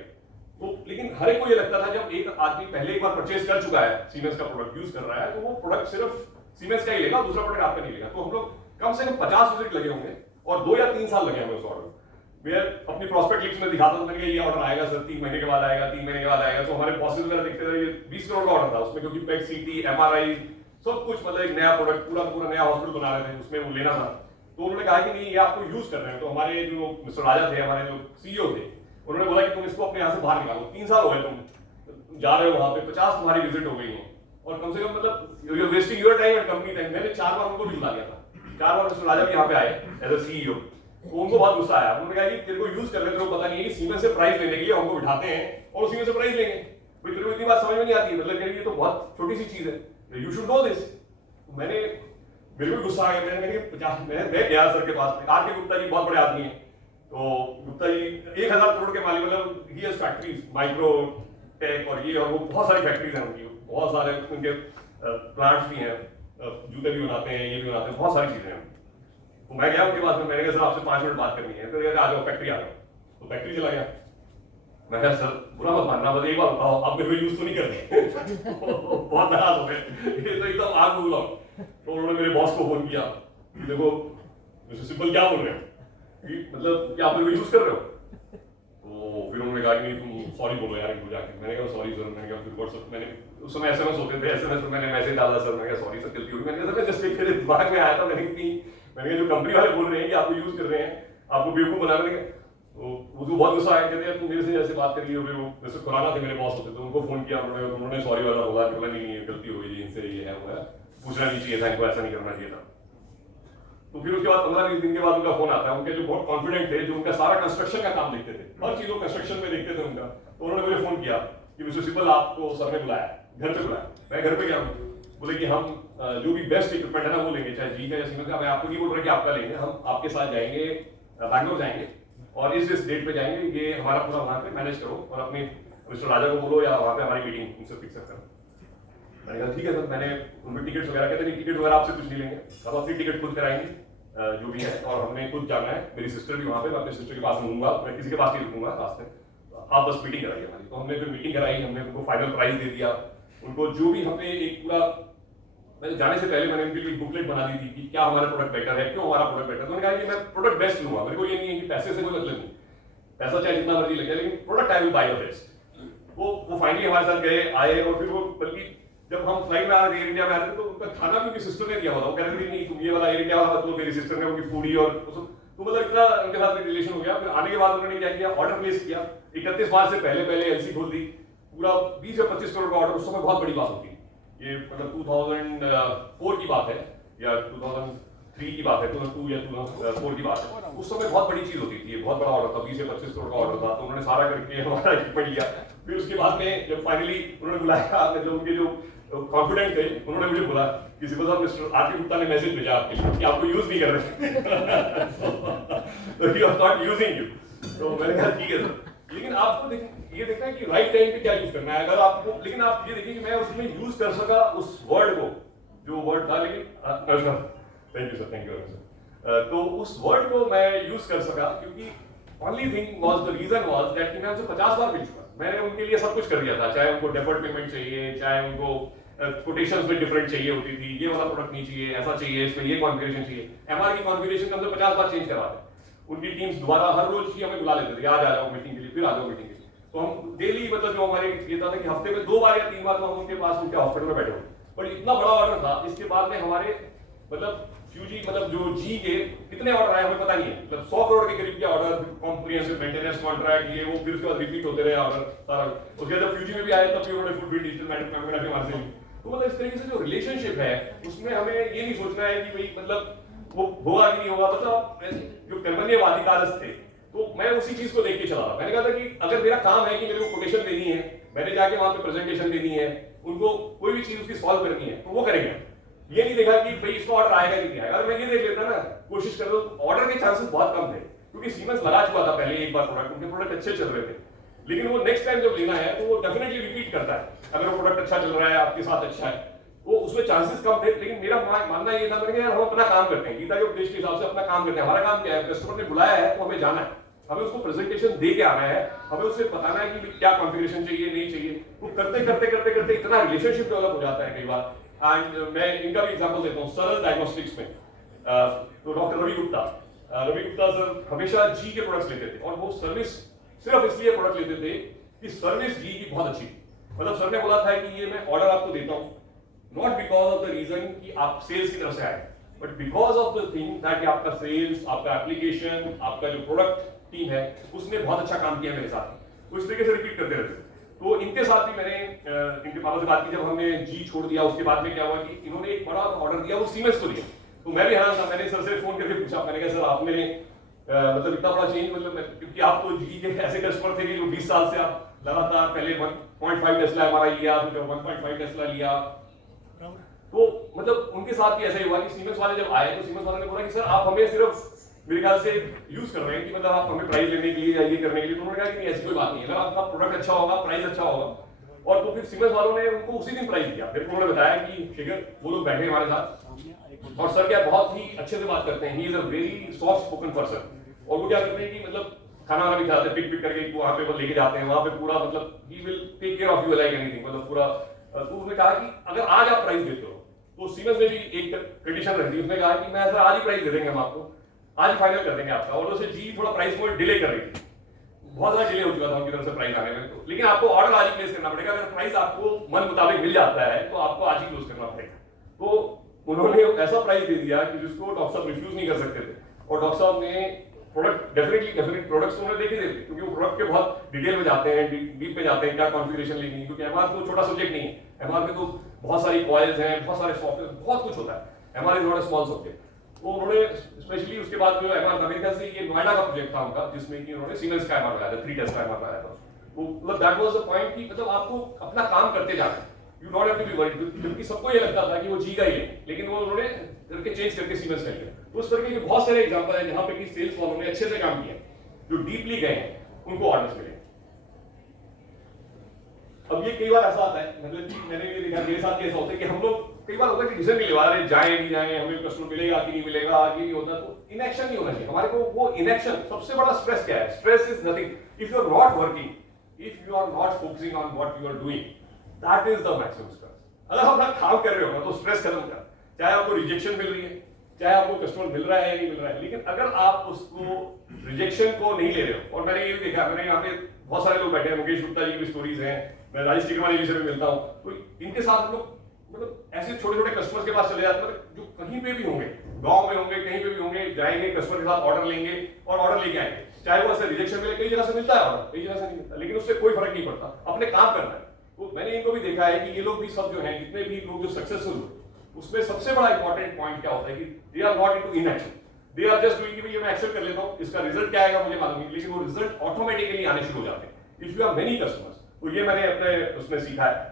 तो लेकिन हर एक को ये लगता था जब एक आदमी पहले एक बार परचेज कर चुका है, सीमेंस का प्रोडक्ट यूज कर रहा है, तो वो प्रोडक्ट सिर्फ सीमेंस का ही लेगा, दूसरा प्रोडक्ट आपका नहीं लेगा। तो हम लोग कम से कम 50 विजिट लगे होंगे और 2 या 3 साल लगे हमें उस ऑर्डर। मैं अपनी प्रॉस्पेक्ट लिस्ट में दिखाता था, मैंने ये ऑर्डर आएगा सर 3 महीने के बाद आएगा, 3 महीने के बाद आएगा। तो हमारे बॉसेस वगैरह देखते थे, ये 20 करोड़ का ऑर्डर था उसमें, क्योंकि पेट सीटी, एमआरआई, सब कुछ, मतलब एक नया प्रोडक्ट, पूरा पूरा नया हॉस्पिटल बना रहे थे, उसमें वो लेना था। तो उन्होंने कहा कि नहीं ये आपको यूज कर रहे हैं। तो हमारे जो मिस्टर राजा थे, हमारे जो सीईओ थे, उन्होंने बोला कि तुम इसको अपने यहाँ से बाहर निकालो, 3 साल हो गए तुम जा रहे हो वहां पे, 50 तुम्हारी विजिट हो गई है, और कम से कम मतलब you are wasting your time and company time. मैंने 4 बार उनको भी बुला लिया था, 4 बार मिस्टर राजा भी यहाँ पे आए एज अ सीईओ। तो उनको बहुत गुस्सा आया, उन्होंने कहा कि तेरे को यूज कर रहे हैं, तेरे को पता नहीं है कि सीमेंस से प्राइस लेने के लिए हमको बिठाते हैं और उसी में से प्राइस लेंगे, भाई तेरे को इतनी बात समझ में नहीं आती, मतलब मेरे लिए तो बहुत छोटी सी चीज है, यू शुड नो दिस। मैंने, मेरे को गुस्सा आ गया, मैं गया सर के पास, आर के गुप्ता जी बहुत बड़े आदमी हैं, तो गुप्ता जी 1000 करोड़ के मालिक, मतलब he has factories, micro tech और ये और वो, बहुत सारी फैक्ट्रीज हैं उनकी, बहुत सारे उनके प्लांट्स भी हैं, जूते भी बनाते हैं, ये भी बनाते हैं, बहुत सारी चीजें हैं। तो मैं गया उनके पास में, मैंने कहा सर आपसे 5 मिनट बात करनी है, तो आ जाओ फैक्ट्री आ जाओ। तो फैक्ट्री चला गया, मैं कहा सर बुरा मत मानना, बस एक बार बताओ आप मेरे को यूज तो नहीं कर रहे बहुत नाराज हो गए, ये तो एकदम आग बोला। तो उन्होंने मेरे बॉस को फोन किया, देखो मिस्टर सिब्बल क्या बोल रहे हो कि मतलब क्या आप मेरे को यूज कर रहे हो। तो फिर उन्होंने कहा कि नहीं तुम सॉरी बोलो यार इनको जाके। मैंने कहा सॉरी सर, मैंने कहा फिर व्हाट्सएप, मैंने उस समय एसएमएस होते थे, एसएमएस पर मैंने मैसेज डाला सर, मैंने कहा सॉरी सर गलती होगी। मैंने कहा जस्ट एक मेरे दिमाग में आया था, मैंने जो कंपनी वाले बोल रहे हैं कि आपको यूज कर रहे हैं, आपको बेवकूफ बनाने के, तो उसको बहुत गुस्सा आया, कहते हैं तुम मेरे से जैसे बात करी हो। वो जैसे खुराना थे मेरे बॉस होते, तो उनको फोन किया, उन्होंने सॉरी वाला बोला, नहीं गलती हो गई इनसे, ये है वो है, पूछना नहीं चाहिए था इनको, ऐसा नहीं करना चाहिए था। तो फिर उसके बाद 15-20 दिन के बाद उनका फोन आता है, उनके जो बहुत कॉन्फिडेंट थे, जो उनका सारा कंस्ट्रक्शन का काम देखते थे, हर चीज कंस्ट्रक्शन में देखते थे उनका, तो उन्होंने मुझे फोन किया कि मिस्टर सिब्बल आपको सर ने बुलाया, घर पे बुलाया। मैं घर पे गया, बोले कि हम जो भी बेस्ट इक्विपमेंट है ना वो लेंगे, चाहे जी का या सीमेंस का। मैं आपको नहीं बोल रहा कि आपका लेंगे, हम आपके साथ जाएंगे, बैंगलोर जाएंगे और इस डेट पे जाएंगे, ये हमारा पूरा वहां पे मैनेज करो और अपने मिस्टर राजा को बोलो या वहां पे हमारी मीटिंग उनसे फिक्स करो। मैंने कहा ठीक है सर। मैंने उनके टिकट्स वगैरह, कहते नहीं टिकट वगैरह आपसे कुछ नहीं लेंगे, हम अपनी टिकट खुद कराएंगे जो भी है, और हमने खुद जाना है, मेरी सिस्टर भी वहां पे, मैं अपने सिस्टर के पास रहूंगा, मैं किसी के पास नहीं रुकूंगा रास्ते, आप बस मीटिंग कराइए हमारी। तो हमने फिर मीटिंग कराई, हमने उनको फाइनल प्राइस दे दिया, उनको जो भी हमने एक पूरा, मैंने जाने से पहले मैंने उनके लिए बुकलेट बना दी थी कि क्या हमारा प्रोडक्ट बेटर है, क्यों हमारा प्रोडक्ट बेटर है। तो उन्होंने कहा कि मैं प्रोडक्ट बेस्ट लूंगा, मेरे को ये नहीं है कि पैसे से कोई मतलब नहीं, पैसा चाहे जितना मर्जी लगे, लेकिन product I will by the best. वो फाइनली हमारे साथ गए, आए, और फिर वो, बल्कि जब हम फ्लाइट में आ रहे, एयर इंडिया में आ रहे थे, तो उनका खाना भी उनकी सिस्टर ने दिया हुआ था। वो कह रहे थे नहीं तुम ये वाला एयर इंडिया वाला मतलब मेरी सिस्टर ने, उनकी फूडी और तो मतलब इतना उनके साथ में रिलेशन हो गया। फिर आने के बाद उन्होंने क्या किया, ऑर्डर प्लेस किया, 31 मार्च से पहले एलसी खोल दी, पूरा 20 या 25 करोड़ का ऑर्डर। उस समय बहुत बड़ी बात होती है, ये मतलब 2004 की बात है या 2003 की बात है, 2002 या 2004 की बात है। उस समय बहुत बड़ी चीज होती थी, ये बहुत बड़ा ऑर्डर था, 20 से 25 करोड़ का ऑर्डर था। तो उन्होंने सारा करके हमारा इक्विपमेंट लिया। फिर उसके बाद में जब फाइनली उन्होंने बुलाया, मतलब उनके जो कॉन्फिडेंट थे, उन्होंने मुझे बोला कि सिब्बल साहब मिस्टर आर के गुप्ता ने मैसेज भेजा आपके लिए कि आपको यूज नहीं कर रहे तो ही वाज नॉट यूजिंग यू। तो मैंने कहा ठीक है सर, लेकिन आपको ये देखना है कि राइट टाइम पे क्या यूज करना है। अगर आपको, लेकिन आप ये देखिए कि मैं उसमें यूज कर सका उस वर्ड को, जो वर्ड था, लेकिन thank you sir, thank you sir. तो उस वर्ड को मैं यूज कर सका, क्योंकि only thing was the reason was that कि मैं उनसे 50 बार मिल चुका, मैंने उनके लिए सब कुछ कर दिया था, चाहे उनको डेफर्ड पेमेंट चाहिए, चाहे उनको कोटेशंस में डिफरेंट चाहिए होती थी, ये वाला प्रोडक्ट नहीं चाहिए, ऐसा चाहिए, इसमें ये कॉन्फ़िगरेशन चाहिए, एमआर की कॉन्फ़िगरेशन कम से 50 बार चेंज करवाते। उनकी टीम्स दोबारा हर रोज ही हमें बुला लेते थे, आज आ जाओ मीटिंग के लिए, फिर आ जाओ मीटिंग के लिए। तो हम डेली, मतलब जो हमारे ये था कि हफ्ते में 2 बार या 3 बार तो हम उनके पास, उनके हॉस्पिटल में बैठे हुए। बट इतना बड़ा ऑर्डर था, इसके बाद में हमारे मतलब फ्यूजी, मतलब जो जी के कितने ऑर्डर आए हमें पता नहीं है, मतलब 100 करोड़ के करीब के ऑर्डर, कॉम्प्रिहेंसिव मेंटेनेंस कॉन्ट्रैक्ट, ये वो, फिर उसके बाद रिपीट होते रहे ऑर्डर सारा। उसके बाद फ्यूजी में भी आए, तब भी उन्होंने फुटप्रिंट डिजिटल मैग्नेटोग्राफी हमारे से। तो मतलब इस तरीके से जो रिलेशनशिप है, उसमें हमें ये नहीं सोचना है कि भाई मतलब वो होगा कि नहीं होगा, मतलब जो कर्मण्यवादी कारस थे, तो मैं उसी चीज को देख के चला था। मैंने कहा था कि अगर मेरा काम है कि मेरे को कोटेशन देनी है, मैंने जाके वहां पे प्रेजेंटेशन देनी है, उनको कोई भी चीज उसकी सॉल्व करनी है, तो वो करेंगे। ये नहीं देखा कि भाई इसका ऑर्डर आएगा कि नहीं आएगा। अगर मैं ये देख लेता ना, कोशिश कर, ऑर्डर के चांसेस बहुत कम थे, क्योंकि सीमेंस लगा चुका था पहले एक बार प्रोडक्ट, उनके प्रोडक्ट अच्छे चल रहे थे। लेकिन वो नेक्स्ट टाइम जब लेना है तो वो डेफिनेटली रिपीट करता है, अगर वो प्रोडक्ट अच्छा चल रहा है, आपके साथ अच्छा है, वो उसमें चांसेस कम थे। लेकिन मेरा मानना ये था, मैंने कहा यार हम अपना काम करते हैं, गीता के उपदेश के हिसाब से अपना काम करते हैं। हमारा काम क्या है, कस्टमर ने बुलाया है तो हमें जाना है, हमें उसको प्रेजेंटेशन दे के आना है, हमें उससे बताना है कि क्या कॉन्फ़िगरेशन चाहिए, नहीं चाहिए। वो करते करते करते करते इतना रिलेशनशिप डेवलप हो जाता है कई बार। एंड मैं इनका भी एग्जांपल देता हूं, सरल डायग्नोस्टिक्स में तो डॉक्टर रवि गुप्ता सर हमेशा जी के प्रोडक्ट्स लेते थे, और वो सर्विस सिर्फ इसलिए प्रोडक्ट लेते थे कि सर्विस जी की बहुत अच्छी थी। मतलब सर ने बोला था कि ये मैं ऑर्डर आपको देता हूं, not because of the reason कि आप सेल्स की तरफ से आए, but because of the thing that आपका सेल्स, आपका एप्लीकेशन, आपका जो प्रोडक्ट टीम है उसने बहुत अच्छा काम किया मेरे साथ, तो इस तरीके से रिपीट करते रहते। तो इनके साथ भी मैंने इनके पापा से बात की, जब हमने जी छोड़ दिया उसके बाद में क्या हुआ कि इन्होंने एक बड़ा ऑर्डर दिया, वो सीमेंस को दिया। तो मैं भी हैरान था, मैंने सर से फोन करके पूछा, मैंने कहा सर आपने मतलब इतना बड़ा चेंज, मतलब क्योंकि आप तो जी के ऐसे कस्टमर थे कि जो 20 साल से आप लगातार पहले 1.5 टेस्ला हमारा लिया, फिर 1.5 टेस्ला लिया, तो मतलब उनके साथ भी ऐसा ही हुआ कि सीमेंस वाले जब आए तो सीमेंस वालों ने बोला कि सर आप हमें सिर्फ मेरे ख्याल से यूज कर रहे हैं कि मतलब आप हमें प्राइस लेने के लिए या ये करने के लिए, तो उन्होंने कहा कि नहीं ऐसी कोई बात नहीं है, अगर आपका प्रोडक्ट अच्छा होगा, प्राइस अच्छा होगा। और तो फिर सीमेंस वालों ने उनको उसी दिन प्राइस दिया। फिर उन्होंने बताया कि शेखर, वो लोग बैठे हमारे साथ और सर क्या बहुत ही अच्छे से बात करते हैं, he is a very soft spoken person, और वो क्या करते हैं कि मतलब खाना वाना भी खिलाते हैं, पिक करके वहां पे वो लेके जाते हैं, वहां पे पूरा मतलब he will take care of you like anything, मतलब पूरा। तो उसने कहा कि अगर आज आप प्राइस देते हो, तो सीमेंस में भी एक कंडीशन रहती है, उसने कहा कि मैं सर आज ही प्राइस दे देंगे हम आपको, आज ही फाइनल कर देंगे आपका। और उसे जी थोड़ा प्राइस को डिले कर रही थी, बहुत ज्यादा डिले हो चुका था उनकी तरफ से प्राइस आने में, तो लेकिन आपको ऑर्डर आज ही प्लेस करना पड़ेगा, अगर प्राइस आपको मन मुताबिक मिल जाता है तो आपको आज ही क्लोज करना पड़ेगा। तो उन्होंने ऐसा प्राइस दे दिया कि जिसको डॉक्टर साहब रिफ्यूज नहीं कर सकते थे, और डॉक्टर साहब ने प्रोडक्ट डेफिनेटली प्रोडक्ट्स उन्होंने देखे थे, क्योंकि वो प्रोडक्ट के बहुत डिटेल में जाते हैं, डीप में जाते हैं, क्या कॉन्फ़िगरेशन लेनी है, क्योंकि एमआर तो छोटा सब्जेक्ट नहीं है, एमआर में तो बहुत सारी कॉइल्स हैं, बहुत सारे सॉफ्टवेयर, बहुत कुछ होता है, MR is not a small subject. तो उन्होंने स्पेशली उसके बाद जो एमआर था, मेरे ख्याल से ये नोएडा का प्रोजेक्ट था उनका, जिसमें कि उन्होंने सीमेंस का एमआर लगाया था, 3 टेस्ट का एमआर लगाया था। तो मतलब दैट वाज द पॉइंट कि मतलब आपको अपना काम करते जाना, you don't have to be worried, क्योंकि सबको ये लगता था कि वो जी का ही है, लेकिन वो उन्होंने करके चेंज करके सीमेंस कर लिया। तो उस तरह के बहुत सारे एग्जांपल हैं जहां पे कि सेल्स वालों ने अच्छे से काम किया, जो डीपली गए हैं उनको ऑर्डर्स मिले। अब ये कई बार ऐसा आता है, मतलब कि मैंने ये देखा, मेरे साथ ऐसा होता है कि हम लोग कई बार होता है कि डिसीजन नहीं ले पा रहे, जाए नहीं जाए, हमें कस्टमर मिलेगा कि नहीं मिलेगा, आगे नहीं होता, तो इनएक्शन नहीं होना चाहिए हमारे को। वो इनएक्शन सबसे बड़ा स्ट्रेस क्या है? Stress is nothing if you are not working, if you are not focusing on what you are doing, that is the maximum stress. अगर आप अपना काम कर रहे हो ना तो स्ट्रेस खत्म कर, चाहे आपको रिजेक्शन मिल रही है, चाहे आपको कस्टमर मिल रहा है या नहीं मिल रहा है, लेकिन अगर आप उसको रिजेक्शन को नहीं ले रहे हो, और मैंने ये भी देखा, मैंने यहाँ पे बहुत सारे लोग बैठे हैं, मुकेश गुप्ता जी की स्टोरीज हैं, मैं राजेश टिकरवानी जी से भी मिलता हूँ, तो इनके साथ हम लोग मतलब ऐसे छोटे छोटे कस्टमर्स के पास चले जाते हैं, जो कहीं पे भी होंगे, गांव में होंगे, कहीं पे भी होंगे, जाएंगे कस्टमर के साथ ऑर्डर लेंगे और ऑर्डर लेके आएंगे, चाहे वो ऐसे रिजेक्शन मिले, कई जगह से मिलता है ऑर्डर, कई जगह से नहीं मिलता, लेकिन उससे कोई फर्क नहीं पड़ता, अपने काम करना है। तो मैंने इनको भी देखा है कि ये लोग भी सब जो हैं, जितने भी लोग जो सक्सेसफुल हुए, उसमें सबसे बड़ा इंपॉर्टेंट पॉइंट क्या होता है कि they are not into inaction, they are just doing कि मैं एक्शन कर लेता हूं, इसका रिजल्ट क्या आएगा मुझे मालूम नहीं, लेकिन वो रिजल्ट ऑटोमेटिकली आने शुरू हो जाते हैं if you have many customers. तो ये मैंने अपने उसमें सीखा है।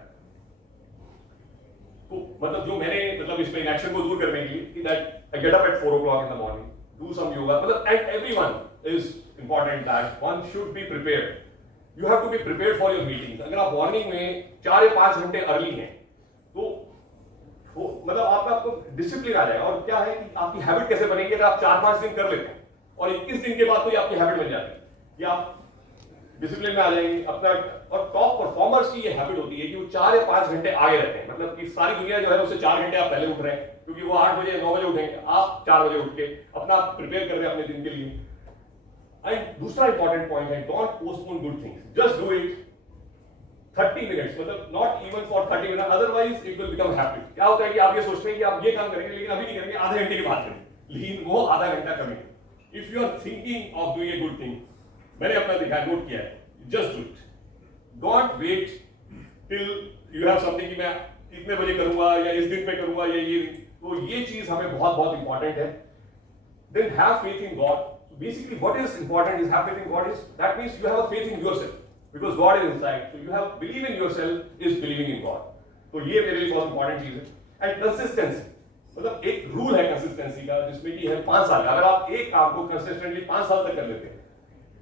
तो मतलब जो मैंने मतलब इसमें इनएक्शन को दूर करने के लिए कि that I get up at 4 o'clock in the morning, do some yoga, मतलब and everyone is important that one should be prepared, you have to be prepared for your meetings. अगर आप मॉर्निंग में 4 या 5 घंटे अर्ली हैं तो मतलब आपको डिसिप्लिन आ जाएगा। और क्या है कि आपकी हैबिट कैसे बनेगी, अगर आप 4-5 दिन कर लेते हैं और 21 दिन के बाद तो ये आपकी हैबिट बन जाती है कि आप डिसिप्लिन में आ जाएंगे अपना। और टॉप परफॉर्मर्स की ये हैबिट होती है कि वो 4 या 5 घंटे आगे रहते हैं, मतलब कि सारी दुनिया जो है उससे 4 घंटे आप पहले उठ रहे हैं, क्योंकि वो 8 बजे 9 बजे उठेंगे, आप 4 बजे उठ के अपना प्रिपेयर कर रहे हैं अपने दिन के लिए। एंड दूसरा इंपॉर्टेंट पॉइंट है, don't postpone good things, just do it 30 minutes, मतलब not even for 30 minute, otherwise it will become habit. क्या होता है कि आप ये सोचते हैं कि आप ये काम करेंगे लेकिन अभी नहीं करेंगे, आधे घंटे के बाद करेंगे, लेकिन वो आधा घंटा करेंगे। If you are thinking of doing a good thing, मैंने अपना देखा, नोट किया है, just do it, don't wait till you have something कि मैं इतने बजे करूंगा या इस दिन पे करूंगा या ये। तो ये चीज हमें बहुत बहुत इंपॉर्टेंट है। Then have faith in God. Basically, what is important is have faith in God. That means you have a faith in yourself because God is inside. So you have believe in yourself is believing in God. तो ये मेरे लिए बहुत इंपॉर्टेंट चीज है। एंड कंसिस्टेंसी, मतलब एक रूल है कंसिस्टेंसी का, जिसमें कि है 5 साल का। अगर आप एक काम को कंसिस्टेंटली 5 साल तक कर लेते हैं,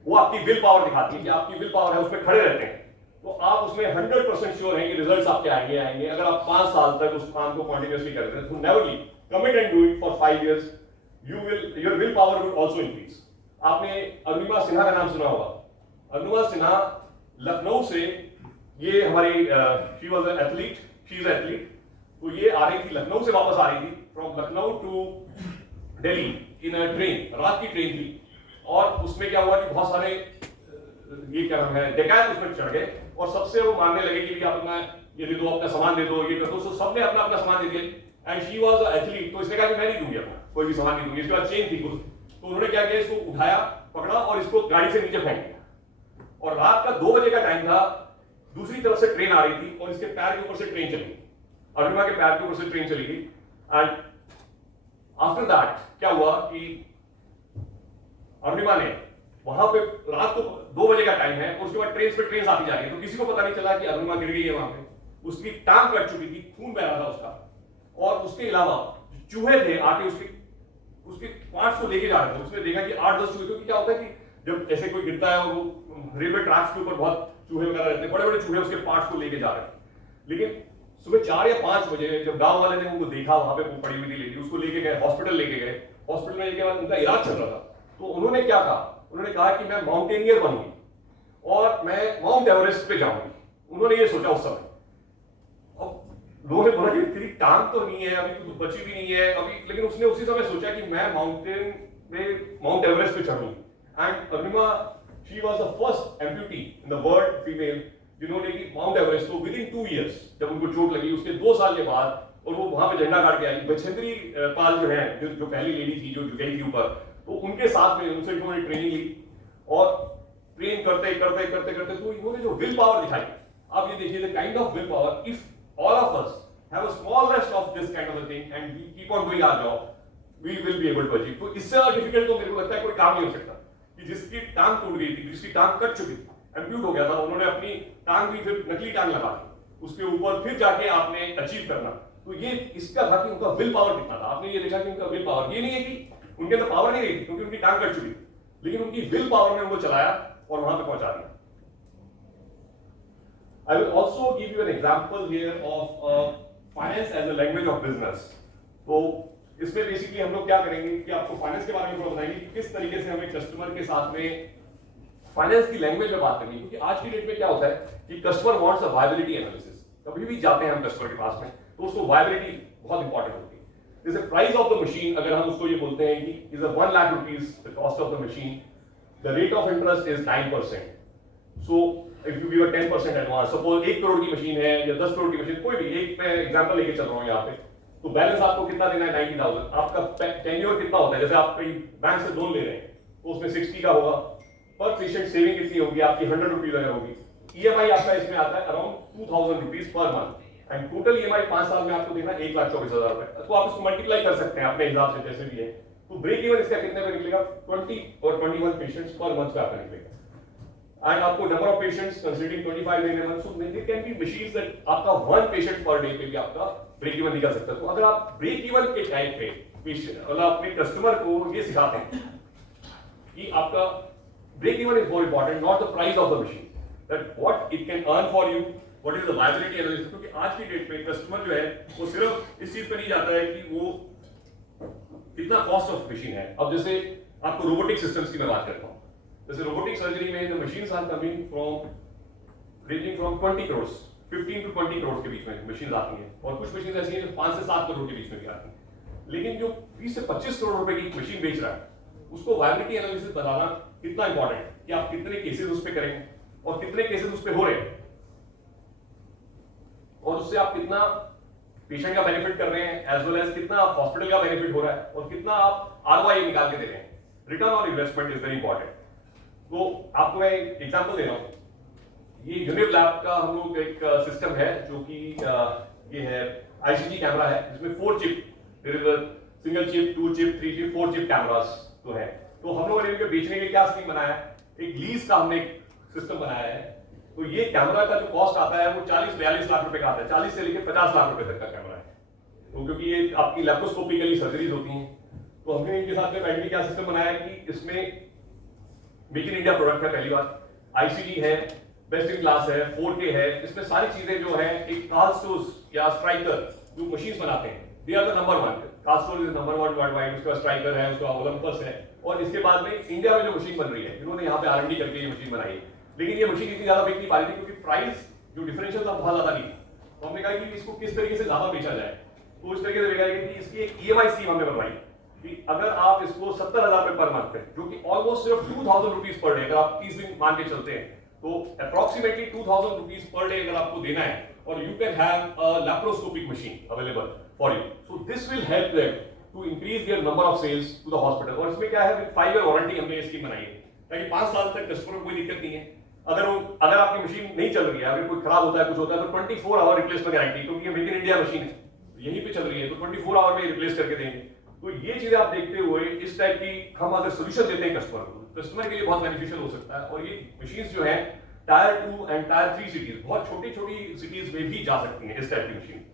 वो आपकी विल पावर दिखाती है कि आपकी विल पावर है, उसमें खड़े रहते हैं, तो आप उसमें 100% श्योर हैं कि रिजल्ट्स आपके आएंगे। अगर आप 5 साल तक उस काम को कंटिन्यूअसली करते हैं, तो never leave, commit and do it for 5 years, your will power will also increase. आपने अरुणिमा सिन्हा का नाम सुना होगा। अरुणिमा सिन्हा लखनऊ से, ये हमारी she was an athlete, she is an athlete, तो ये आ रही थी, लखनऊ से वापस आ रही थी, from Lucknow to Delhi in a train, रात की ट्रेन थी। और उसमें क्या हुआ कि बहुत सारे ये क्या नाम है डकैत उसमें चढ़ गए और सबसे वो मानने लगे कि आप अपना ये दे दो, अपना सामान दे दो, ये कर दो। सो सबने अपना अपना सामान दे दिया एंड शी वाज एथलीट, तो इसने कहा कि मैं नहीं दूंगी अपना कोई भी सामान नहीं दूंगी। इसके बाद चेन थी कुछ, तो उन्होंने क्या किया, इसको उठाया, पकड़ा और इसको गाड़ी से नीचे फेंक दिया। और रात का 2 बजे का टाइम था, दूसरी तरफ से ट्रेन आ रही थी और इसके पैर के ऊपर से ट्रेन चली गई, अरुणिमा के पैर के ऊपर से ट्रेन चली गई। एंड आफ्टर दैट क्या हुआ कि अरुणिमा ने वहां पे, रात को 2 बजे का टाइम है, उसके बाद ट्रेन पे ट्रेन आती जा रही है, तो किसी को पता नहीं चला कि अरुणिमा गिर गई है वहां पे। उसकी टांग कट चुकी थी, खून बह रहा था उसका, और उसके अलावा चूहे थे आके उसके पार्ट्स को लेके जा रहे थे। उसने देखा कि 8-10 चूहे, क्योंकि क्या होता है कि जब ऐसे कोई गिरता है और वो रेलवे ट्रैक्स के ऊपर बहुत चूहे वगैरह रहते हैं, बड़े बड़े चूहे उसके पार्ट्स को लेके जा रहे हैं। लेकिन सुबह 4 या 5 बजे जब गांव वाले ने उनको देखा, वहां पे वो पड़ी हुई थी लेडी, उसको लेके गए हॉस्पिटल, लेके गए हॉस्पिटल में, लेके बाद उनका इलाज चल रहा था। तो उन्होंने क्या कहा, उन्होंने कहा कि मैं माउंटेनियर बनूंगी और मैं माउंट एवरेस्ट पे जाऊंगी। उन्होंने ये सोचा उस समय। लोगों ने बोला कि तेरी टांग तो नहीं है अभी, तो बची भी नहीं है अभी, लेकिन उसने उसी समय सोचा कि मैं माउंटेन में माउंट एवरेस्ट पे चढ़ूंगी। And Arunima, she was the first amputee in the world female जिन्होंने कि माउंट एवरेस्ट को विद इन 2 इयर्स, जब उनको चोट लगी उसके 2 साल के बाद, और वो वहां पे झंडा गाड़ के आई। बछेंद्री पाल जो है, जो पहली लेडी थी जो गई थी ऊपर, तो उनके साथ में उनसे इन्होंने ट्रेनिंग ली और ट्रेन करते करते करते करते तो इन्होंने जो विल पावर दिखाई, आप ये देखिए the kind of will power, if all of us have a small rest of this kind of a thing and we keep on doing our job, we will be able to achieve। तो इससे और डिफिकल्ट तो मेरे को लगता है कोई काम नहीं हो सकता कि जिसकी टांग टूट गई थी, जिसकी टांग कट चुकी थी, एम्प्यूट हो गया था, उन्होंने अपनी टांग भी फिर नकली टांग लगा दी, उसके ऊपर फिर जाके आपने अचीव करना। तो ये इसका था कि उनका विल पावर कितना था। आपने ये देखा कि उनका विल पावर, ये नहीं है कि उनके अंदर पावर नहीं रही थी क्योंकि उनकी टांग कट चुकी थी, लेकिन उनकी विल पावर ने उनको चलाया और वहां पे पहुंचा दिया। I will also give you an example here of finance as a language of business. तो इसमें बेसिकली हम लोग क्या करेंगे कि आपको फाइनेंस के बारे में थोड़ा बताएंगे कि किस तरीके से हमें कस्टमर के साथ में फाइनेंस की लैंग्वेज में बात करनी है। क्योंकि आज की डेट में क्या होता है कि customer wants a viability analysis. कभी भी जाते हैं हम कस्टमर के पास में तो उसको वायबिलिटी बहुत इंपॉर्टेंट होती है। जैसे प्राइस ऑफ द मशीन, अगर हम उसको ये बोलते हैं कि is a 1 lakh rupees the cost of the machine, the rate of interest is 9%। So if you give a 10% advance, suppose 1 crore की मशीन है या 10 करोड़ की मशीन, कोई भी एक मैं एग्जांपल लेके चल रहा हूं यहाँ पे, तो बैलेंस आपको कितना देना है 90,000। आपका टेन्योर कितना होता है, जैसे आप कहीं बैंक से लोन ले रहे हैं तो उसमें 60 का होगा, पर पेशेंट सेविंग कितनी होगी आपकी 100 रुपीज अगर होगी। ईएमआई आपका इसमें आता है around 2000 rupees per month and total EMI 5 साल में आपको देना 1,24,000 रुपए। तो आप इसको मल्टीप्लाई कर सकते हैं अपने हिसाब से जैसे भी है। तो ब्रेक इवन इसका कितने पे निकलेगा, 20 और 21 पेशेंट्स पर मंथ पे आपका निकलेगा। एंड आपको number of patients considering 25 day month, so there can be machines that आपका 1 पेशेंट पर डे पे भी आपका ब्रेक इवन निकल सकता है। तो अगर आप ब्रेक इवन के टाइम पे पेशेंट मतलब अपने कस्टमर को ये सिखाते हैं कि आपका break even is more important, not the price of the machine, that what it can earn for you, what is the viability analysis. क्योंकि आज की डेट में कस्टमर जो है वो सिर्फ इस चीज पे नहीं जाता है कि वो कितना कॉस्ट ऑफ मशीन है। अब जैसे आपको रोबोटिक सिस्टम्स की मैं बात करता हूं, जैसे रोबोटिक सर्जरी में the machines are coming from ranging from 20 crore 15 to 20 crore के बीच में मशीन आती हैं, और कुछ मशीन ऐसी हैं जो 5 से 7 करोड़ के बीच में भी आती हैं। लेकिन जो 20 से 25 करोड़ रुपए की मशीन बेच रहा है उसको वायबिलिटी एनालिसिस बताना कितना इंपॉर्टेंट है कि आप कितने केसेस उस पे करेंगे और कितने केसेस उस पे हो रहे हैं, और उससे आप कितना पेशेंट का बेनिफिट कर रहे हैं एज वेल एज कितना आप हॉस्पिटल का बेनिफिट हो रहा है और कितना आप आरओआई निकाल के दे रहे हैं। Return on investment is very important. तो आपको मैं एग्जांपल दे रहा हूं, ये यूनिव लैब का हम लोग एक सिस्टम है जो कि ये है आईसीजी कैमरा है जिसमें 4 chip, single chip, 2 chip, 3 chip, 4 chip cameras तो है। तो हम लोगों ने इनके बेचने के क्या स्कीम बनाया है, एक लीज का हमने एक सिस्टम बनाया है। तो ये कैमरा का जो कॉस्ट आता है वो 40-42 लाख रुपए का आता है, 40 से लेकर 50 लाख रुपए तक का कैमरा है। तो क्योंकि ये आपकी लैप्रोस्कोपिकली सर्जरीज होती हैं, तो हमने इनके साथ में बैठ के क्या सिस्टम बनाया कि इसमें मेक इन इंडिया प्रोडक्ट है, पहली बात आईसीडी है, बेस्ट इन क्लास है, 4K है, इसमें सारी चीजें जो है एक कार्ल स्टोर्स या स्ट्राइकर जो मशीन्स बनाते हैं, they are the number 1। Karl Storz is number 1 worldwide, उसके बाद स्ट्राइकर है, उसके बाद ओलंपस है, और इसके बाद में इंडिया में जो मशीन बन रही है इन्होंने यहाँ पे R&D करके ये मशीन बनाई है। लेकिन ये मशीन इतनी ज्यादा बिक नहीं पा रही थी क्योंकि प्राइस जो डिफरेंशियल था बहुत ज्यादा नहीं था। तो हमने कहा कि इसको किस तरीके से ज्यादा बेचा जाए, तो इस तरीके से बेचा जाए कि इसकी एक EMI स्कीम हमने बनवाई कि अगर आप इसको 70,000 रुपए पर मंथ पे, जो कि ऑलमोस्ट सिर्फ 2,000 रुपीज पर डे, अगर आप 30 दिन मान के चलते हैं तो अप्रोक्सीमेटली 2,000 रुपीज पर डे अगर आपको देना है or you can have a laparoscopic machine available for you. So this will help them to increase their number of sales to the hospital. और इसमें क्या है, 5 year वारंटी हमने स्कीम बनाई है ताकि 5 साल तक कस्टमर को कोई दिक्कत नहीं है। अगर आपकी मशीन नहीं चल रही है, अगर कोई खराब होता है, कुछ होता है, तो 24 आवर रिप्लेसमेंट गारंटी, क्योंकि ये मेक इन इंडिया मशीन है, यहीं पे चल रही है, तो 24 आवर में रिप्लेस करके देंगे। तो ये चीजें आप देखते हुए इस टाइप की हम अगर सोल्यूशन देते हैं कस्टमर को, कस्टमर के लिए बहुत बेनिफिशियल हो सकता है। और ये मशीन्स जो है टायर 2 एंड टायर 3 सिटीज, बहुत छोटी छोटी सिटीज में भी जा सकती हैं इस टाइप की मशीन।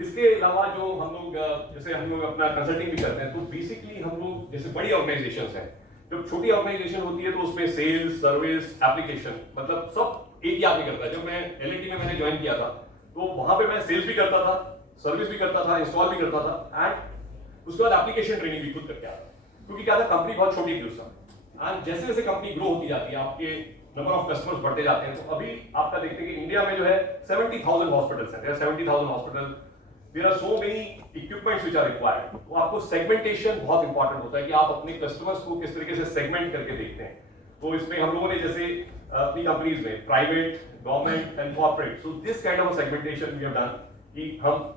इसके अलावा जो हम लोग जैसे हम लोग अपना कंसल्टिंग भी करते हैं, तो बेसिकली हम लोग जैसे बड़ी ऑर्गेनाइजेशंस हैं, जब छोटी ऑर्गेनाइजेशन होती है तो उसमें सेल्स, सर्विस, एप्लीकेशन, मतलब सब एक ही आदमी करता है। जब मैं L&T में मैंने ज्वाइन किया था तो वहां पे मैं सेल्स भी करता था, सर्विस भी करता था, इंस्टॉल भी करता था, एंड उसके बाद एप्लीकेशन ट्रेनिंग भी खुद करके आता, क्योंकि क्या था, कंपनी बहुत छोटी थी उस समय। एंड जैसे जैसे कंपनी ग्रो होती जाती है, आपके नंबर ऑफ कस्टमर्स बढ़ते जाते हैं, तो अभी आपका देखते हैं कि इंडिया में जो है 70,000 हॉस्पिटल्स हैं, 70,000 hospital, there are so many equipments which are required. तो आपको सेगमेंटेशन बहुत इंपॉर्टेंट होता है कि आप अपने कस्टमर्स को किस तरीके से सेगमेंट करके देखते हैं। तो इसमें हम लोगों ने जैसे अपनी कंपनीज में private, government and corporate, so this kind of segmentation we have done, कि हम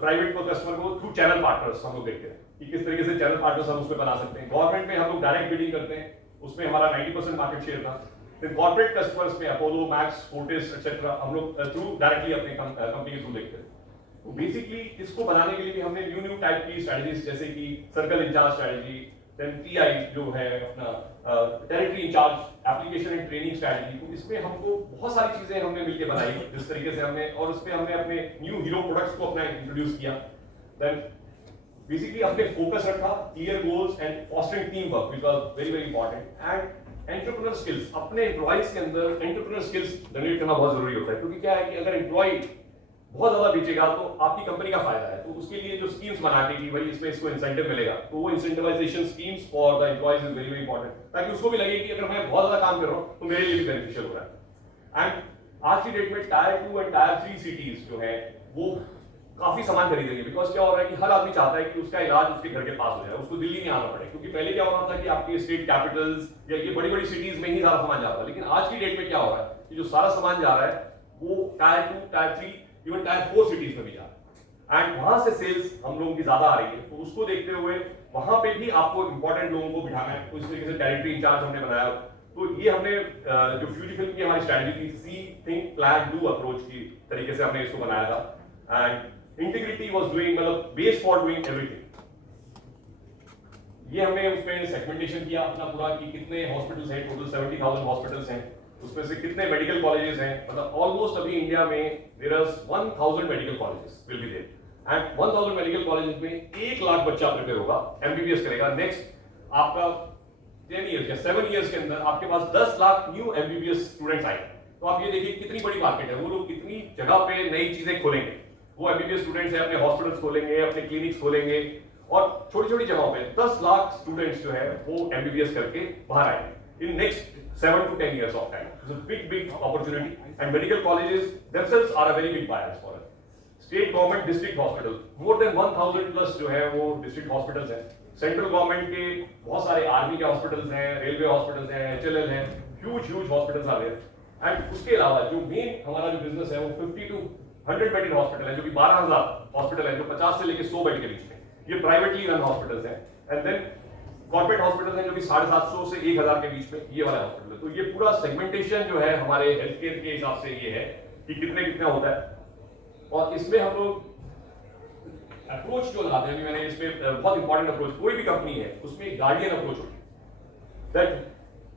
प्राइवेट को कस्टमर को थ्रू चैनल पार्टनर्स हम लोग देखते हैं कि किस तरीके से चैनल पार्टनर्स हम उसमें बना सकते हैं। गवर्नमेंट में हम लोग डायरेक्ट बिडिंग करते हैं, उसमें हमारा 90% मार्केट शेयर था। फिर कॉर्पोरेट कस्टमर्स में अपोलो, मैक्स, फोर्टिस एक्सेट्रा हम लोग थ्रू डायरेक्टली अपने कंपनी के थ्रू देखते हैं। तो बेसिकली इसको बनाने के लिए भी हमने न्यू टाइप की स्ट्रेटजीज, जैसे कि circle in charge strategy, then TI जो है अपना territory in charge, application and training strategy, तो इसमें हमको बहुत सारी चीजें हमने मिलकर बनाई जिस तरीके से हमने, और उसमें हमने अपने न्यू हीरो प्रोडक्ट्स को अपना इंट्रोड्यूस किया। देन बेसिकली हमने फोकस रखा, clear goals and fostering team work, which was very very important, and entrepreneur skills, अपने एम्प्लॉइज के अंदर एंटरप्रेन्योर स्किल्स जनरेट करना बहुत जरूरी होता है। क्योंकि क्या है कि अगर एम्प्लॉय बहुत ज्यादा बेचेगा तो आपकी कंपनी का फायदा है, तो उसके लिए जो स्कीम्स बनाते हैं कि भाई इसमें इसको इंसेंटिव मिलेगा, तो वो incentivisation schemes for the employees is very very important, ताकि उसको भी लगे कि अगर मैं बहुत ज्यादा काम कर रहा हूं तो मेरे लिए भी बेनिफिशियल हो रहा है। एंड आज की डेट में टायर 2 एंड टायर 3 सिटीज जो है वो काफी सामान खरीद रही है, बिकॉज क्या हो रहा है कि हर आदमी चाहता है कि उसका इलाज उसके घर के पास हो जाए, उसको दिल्ली नहीं आना पड़े। क्योंकि पहले क्या हो रहा था कि आपके स्टेट कैपिटल्स या ये बड़ी बड़ी सिटीज में ही सारा सामान जा रहा था, लेकिन आज की डेट में क्या हो रहा है कि जो सारा सामान जा रहा है वो tyre 2, tyre 3, even tyre 4 cities में भी जा रहा है, एंड वहां से सेल्स हम लोगों की ज्यादा आ रही है। तो उसको देखते हुए वहां पे भी आपको इंपॉर्टेंट लोगों को बिठाना है, तो इस तरीके से टेरिटरी इंचार्ज हमने बनाया। तो ये हमने जो फ्यूजी फिल्म की हमारी स्ट्रेटजी थी, सी थिंक प्लान डू अप्रोच की तरीके से हमने इसको बनाया था, एंड इंटीग्रिटी वाज डूइंग, मतलब बेस फॉर डूइंग एवरीथिंग। ये हमने उसमें सेगमेंटेशन किया अपना पूरा कि कितने हॉस्पिटल्स हैं, टोटल 70,000 हॉस्पिटल्स हैं, उसमें से कितने मेडिकल कॉलेजेस हैं, मतलब ऑलमोस्ट अभी इंडिया में there are 1000 medical colleges will be there, and 1000 medical colleges में 1 लाख बच्चा प्रिपेयर होगा, एमबीबीएस करेगा। नेक्स्ट आपका 10 इयर्स या 7 इयर्स के अंदर आपके पास 10 लाख न्यू एमबीबीएस स्टूडेंट्स आएंगे। तो आप ये देखिए कितनी बड़ी मार्केट है, वो लोग कितनी जगह पे नई चीजें खोलेंगे, वो एमबीबीएस स्टूडेंट्स हैं, अपने हॉस्पिटल्स खोलेंगे, अपने क्लिनिक्स खोलेंगे, और छोटी छोटी जगहों पे 10 लाख स्टूडेंट्स जो है वो एमबीबीएस करके बाहर आएंगे in next 7 to 10 years of time. It's a big opportunity, and medical colleges themselves are a very big buyers for us. State government district hospitals, more than 1000 plus जो है वो district hospitals हैं। सेंट्रल गवर्नमेंट के बहुत सारे आर्मी के हॉस्पिटल्स हैं, रेलवे हॉस्पिटल्स हैं, HLL हैं, ह्यूज हॉस्पिटल्स आ रहे हैं। एंड उसके अलावा जो मेन हमारा जो बिजनेस है वो 50 to 100 बेडेड हॉस्पिटल है, जो कि 12,000 हॉस्पिटल है, जो 50 से लेकर 100 बेड के बीच में, ये प्राइवेटली रन हॉस्पिटल्स हैं। एंड देन कॉर्पोरेट हॉस्पिटल है जो कि 750 से 1000 के बीच में, ये वाला हॉस्पिटल है। तो ये पूरा सेगमेंटेशन जो है हमारे हेल्थ केयर के हिसाब से ये है कि कितने कितना होता है। और इसमें हम लोग अप्रोच जो लगाते हैं, मैंने इसमें बहुत इंपॉर्टेंट अप्रोच, कोई भी कंपनी है उसमें गार्डियन अप्रोच होती है, दैट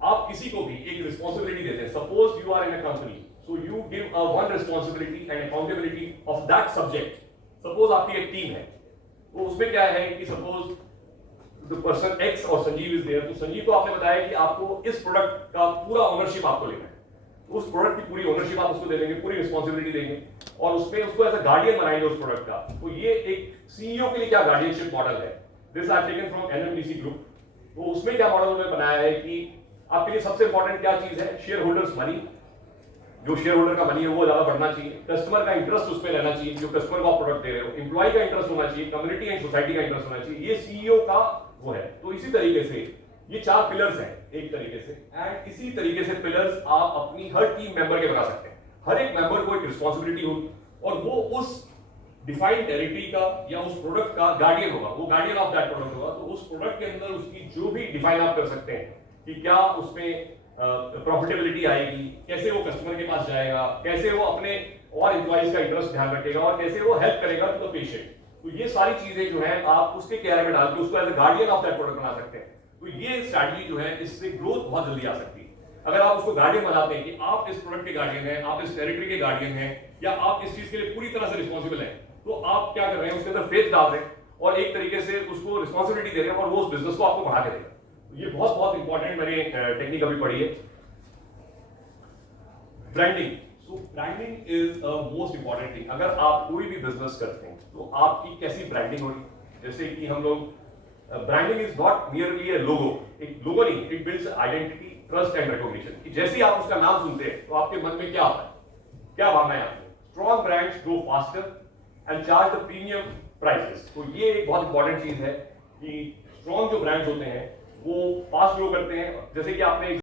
आप किसी को भी एक रिस्पॉन्सिबिलिटी देते हैं। Suppose you are in a company, so you give a one responsibility and accountability of that subject. Suppose आपकी एक टीम है, तो उसमें क्या है कि सपोज द पर्सन एक्स और संजीव इज देयर, तो संजीव को आपने बताया कि आपको इस प्रोडक्ट का पूरा ओनरशिप आपको लेना है, उस प्रोडक्ट की पूरी ओनरशिप आप उसको दे देंगे, पूरी रिस्पॉन्सिबिलिटी देंगे, और उसमें उसको एज अ गार्डियन बनाएंगे उस प्रोडक्ट का। तो ये एक सीईओ के लिए क्या गार्डियनशिप मॉडल है, this I taken from NMDC group. तो उसमें क्या मॉडल उन्होंने बनाया है कि आपके लिए सबसे इंपॉर्टेंट क्या चीज है, शेयर होल्डर्स मनी, जो शेयर होल्डर का मनी है वो ज्यादा बढ़ना चाहिए, कस्टमर का इंटरेस्ट उसमें रहना चाहिए, जो कस्टमर को आप प्रोडक्ट दे रहे हो, एम्प्लॉय का इंटरेस्ट होना चाहिए, कम्युनिटी एंड सोसाइटी का इंटरेस्ट होना चाहिए, ये सीईओ का वो है। तो इसी तरीके से ये 4 पिलर्स हैं एक तरीके से, एंड इसी तरीके से पिलर्स आप अपनी हर टीम मेंबर के बना सकते हैं। हर एक मेंबर को एक रिस्पॉन्सिबिलिटी होगी और वो उस डिफाइंड टेरिटरी का या उस प्रोडक्ट का गार्डियन होगा, वो गार्डियन ऑफ दैट प्रोडक्ट होगा। तो उस प्रोडक्ट के अंदर उसकी जो भी डिफाइन आप कर सकते हैं कि क्या उसमें प्रॉफिटेबिलिटी आएगी, कैसे वो कस्टमर के पास जाएगा, कैसे वो अपने और एम्प्लॉइज का इंटरेस्ट ध्यान रखेगा और कैसे वो हेल्प करेगा टू द पेशेंट। तो ये सारी चीजें जो है आप उसके केयर में डाल के उसको as a guardian of that product बना सकते हैं। तो ये स्ट्रैटेजी जो है इससे ग्रोथ बहुत जल्दी आ सकती है। अगर आप उसको गार्डियन बनाते हैं कि आप इस प्रोडक्ट के गार्डियन हैं, आप इस टेरिटरी के गार्डियन हैं, या आप इस चीज के लिए पूरी तरह से रिस्पॉन्सिबल हैं, तो आप क्या कर रहे हैं, उसके अंदर फेथ डाल रहे हैं और एक तरीके से उसको रिस्पॉन्सिबिलिटी दे रहे हैं और वो उस बिजनेस को आपको बढ़ा के देगा। ये बहुत बहुत इंपॉर्टेंट मैंने टेक्निक अभी पढ़ी है। Branding. So branding is a most important thing. अगर आप कोई भी बिजनेस करते हैं तो आपकी कैसी ब्रांडिंग होगी। जैसे कि हम लोग, ब्रांडिंग इज नॉट मियरली ए लोगो, एक लोगो नहीं, it builds identity, trust and recognition. कि जैसे ही आप उसका नाम सुनते हैं तो आपके मन में क्या आता है, क्या भावनाएं आती है। Strong brands grow faster and charge the premium prices. तो ये एक बहुत इंपॉर्टेंट चीज है कि स्ट्रॉन्ग जो ब्रांड्स होते हैं वो फास्ट ग्रो करते हैं। जैसे कि आपने